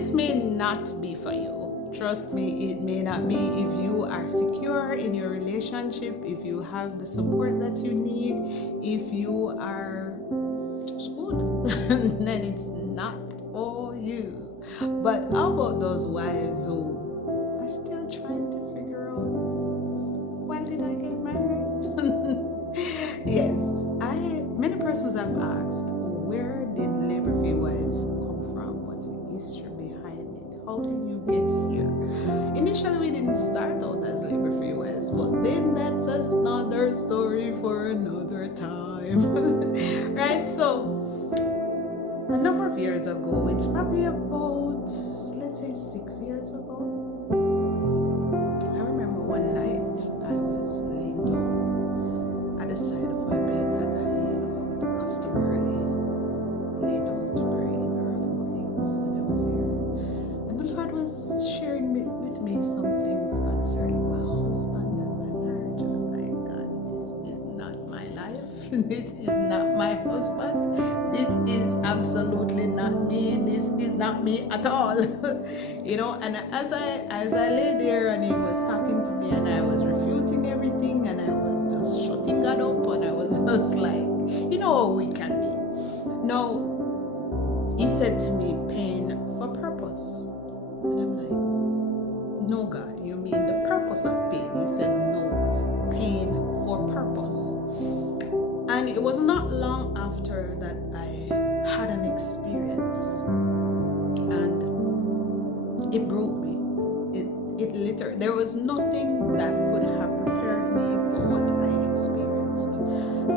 this may not be for you. Trust me, it may not be. If you are secure in your relationship, if you have the support that you need, if you are just good, then it's not for you. But how about those wives who are still trying to figure out, why did I get married? Yes, many persons have asked, where did labor-free wives come from? What's the history behind it? How did you get here? Initially, we didn't start out as labor-free wives, but then that's another story for another time. Right? So a number of years ago, it's probably about, let's say, 6 years ago, I remember one night I was laying down at the side of my bed that I, customarily lay down to pray in the early mornings when I was there. And the Lord was sharing with me some things concerning my husband and my marriage. And I'm like, God, this is not my life. This is not my husband. This is absolutely not me. This is not me at all. And as I lay there and he was talking to me and I was refuting everything and I was just shutting God up and I was just like, how we can be. Now, he said to me, pain for purpose. And I'm like, no, God, you mean the purpose of pain? He said, no, pain for purpose. And it was not long after that I had an experience, and it broke me. It literally, there was nothing that could have prepared me for what I experienced.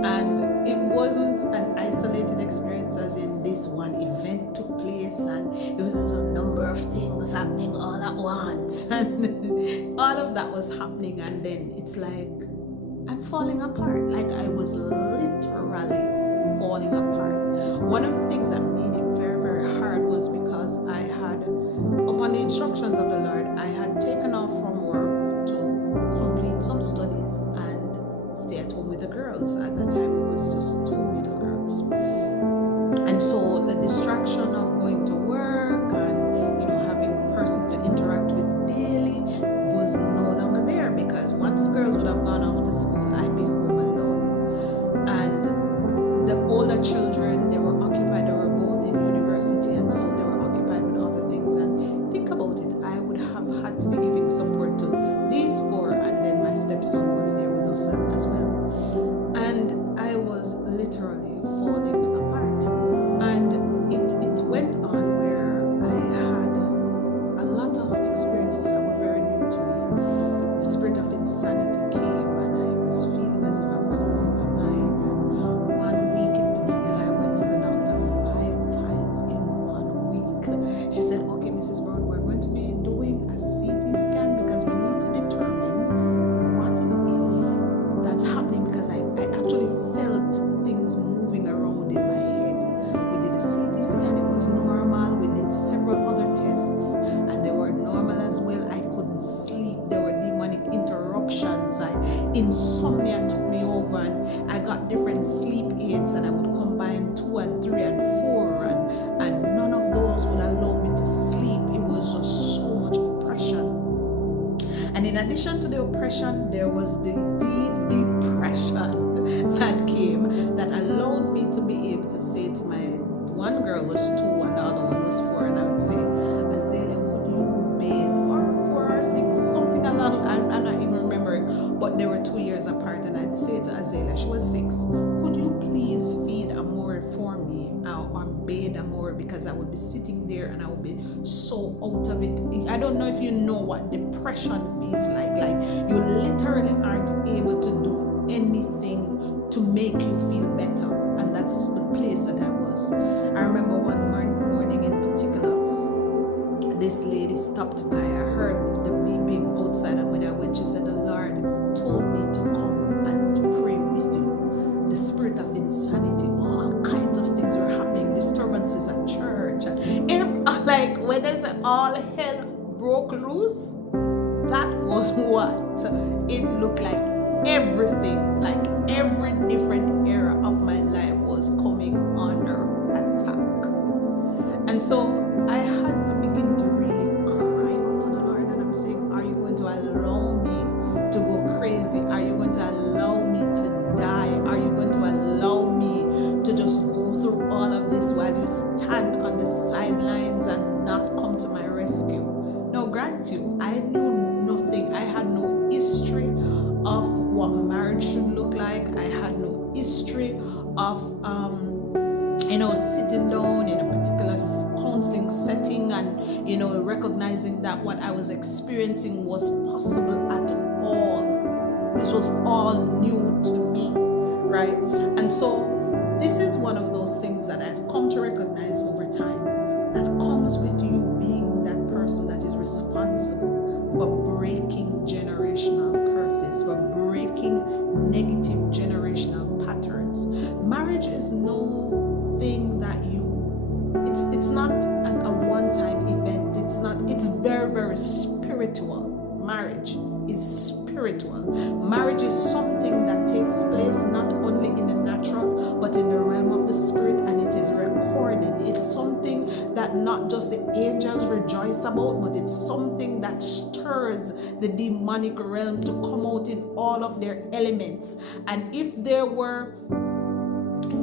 And it wasn't an isolated experience, as in this one event took place and it was just a number of things happening all at once. And all of that was happening, and then it's like I'm falling apart. Like I was literally falling apart. One of the things that made it very, very hard was because I had, upon the instructions of the Lord, I had taken off from work to complete some studies and stay at home with the girls. At that time, it was just 2 middle girls. And so the distraction of going to work and, having persons to interact with daily was no longer there, because once the girls would have gone off to school, I'd be home alone. And the older children, they were occupied, they were both in university, and so they were occupied with other things. And think about it, I would have had to be giving support to these 4, and then my stepson was there with us as well. And I was literally falling apart. And it went on where I had a lot of experiences that were very new to me. The spirit of insanity came, and I was feeling as if I was losing my mind. And one week in particular, I went to the doctor 5 times in 1 week. She said, okay, Mrs. Brown, we're going to be doing a CT scan because we need to determine what it is that's happening, because I actually felt things moving around in my head. We did a CT scan, it was normal. We did several other tests and they were normal as well. I couldn't sleep. There were demonic interruptions. Insomnia took me over, and I got different sleep aids, and I would combine 2 and 3 and 4, and none of those would allow me to sleep. It was just so much oppression. And in addition to the oppression, there was the depression that came, that allowed me to be able to say to my, one girl was 2 and the other one was 4, and I would say, Azalea, could you bathe, or 4 or 6, something along, I'm not even remembering, but they were 2 years apart, and I'd say to Azalea, she was 6, could you please feed Amore for me, or bathe Amore, because I would be sitting there and I would be so out of it. I don't know if you know what depression feels like you literally aren't able to do anything to make you feel better, and that's the place that I was. I remember one morning in particular, this lady stopped by. I heard the beeping outside, and when I went, she said, the Lord told me to come and to pray with you. The spirit of insanity, all kinds of things were happening, disturbances at church, and like when I say all hell broke loose, that was what it looked like. Everything, like every different era of my life was coming under attack. And so I had to begin to correct you. I knew nothing. I had no history of what marriage should look like. I had no history of sitting down in a particular counseling setting and recognizing that what I was experiencing was possible at all. This was all new to me, right? And so this is one of those things that I've come to recognize over time, that comes with you being that person that is responsible for breaking generational curses, for breaking negative generational patterns. Marriage is no thing that it's not a one-time event. It's very, very spiritual. Marriage is spiritual. Marriage is something that takes place not only in the natural but in the realm of the spirit, and it is recorded. It's something that not just the angels rejoice about, but it's something that stirs the demonic realm to come out in all of their elements. And if there were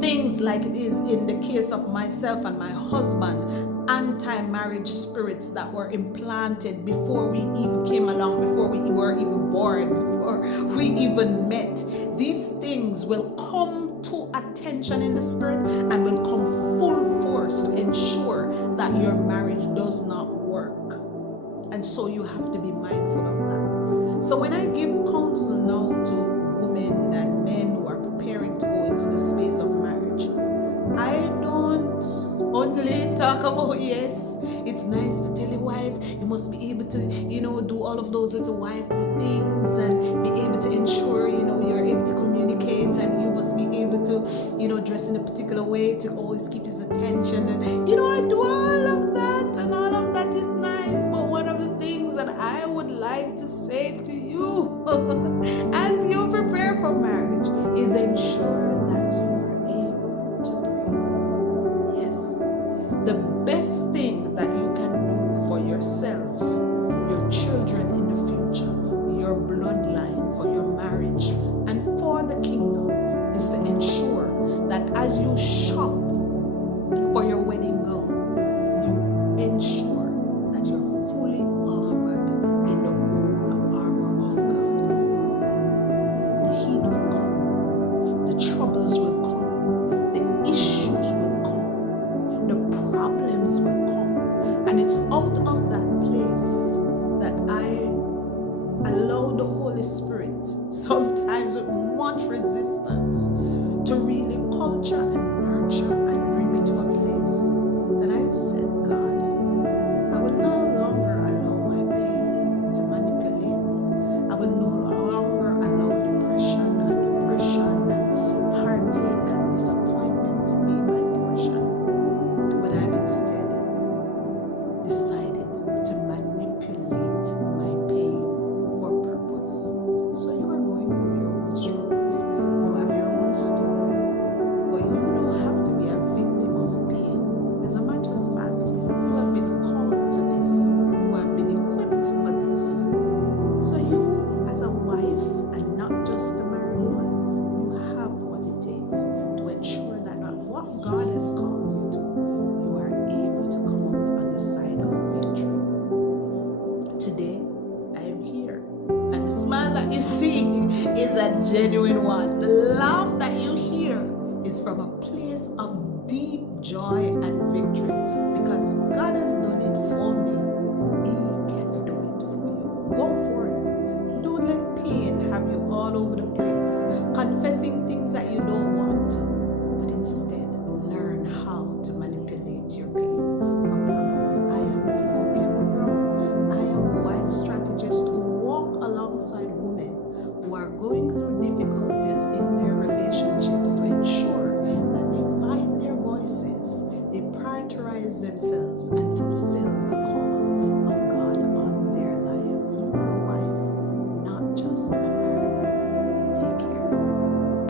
things like it is in the case of myself and my husband, anti-marriage spirits that were implanted before we even came along, before we were even born, before we even met, these things will come to attention in the spirit and will come full force to ensure that your marriage does not work. And so you have to be mindful of that. So when I give counsel now to women and men who are preparing to go into the space of marriage, I don't only talk about, yes, it's nice to tell your wife, you must be able to, do all of those little wifely things and be able to ensure, you're able to communicate, and you must be able to, dress in a particular way to always keep his attention. And, I do all of that, and all of that is nice. But one of the things that I would like to say to you as you prepare for marriage is ensure that you are able to pray. Yes. The best thing that you can do for yourself, your children in the future, your bloodline, for your marriage, and for the kingdom is to ensure that as you shop for your wedding gown, you ensure that you're fully armored in the whole armor of God. The heat will come, the troubles will come, the issues will come, the problems will come, and it's out of that place that I allow the Holy Spirit, sometimes with much resistance, to really culture and nurture and bring me to a place that I said, God, I will no longer allow my pain to manipulate me. I will no longer allow depression and oppression and heartache and disappointment to be my portion. But I've instead decided to manipulate my pain for purpose. So you are going through your own struggles. You have your own story. But you don't have to be a victim of pain. As a matter of fact, you have been called to this. You have been equipped for this. So you, as a wife, and not just a married woman, you have what it takes to ensure that what God has called you to, you are able to come out on the side of victory. Today, I am here. And the smile that you see is a genuine one. The laugh that you hear is from a place of deep joy and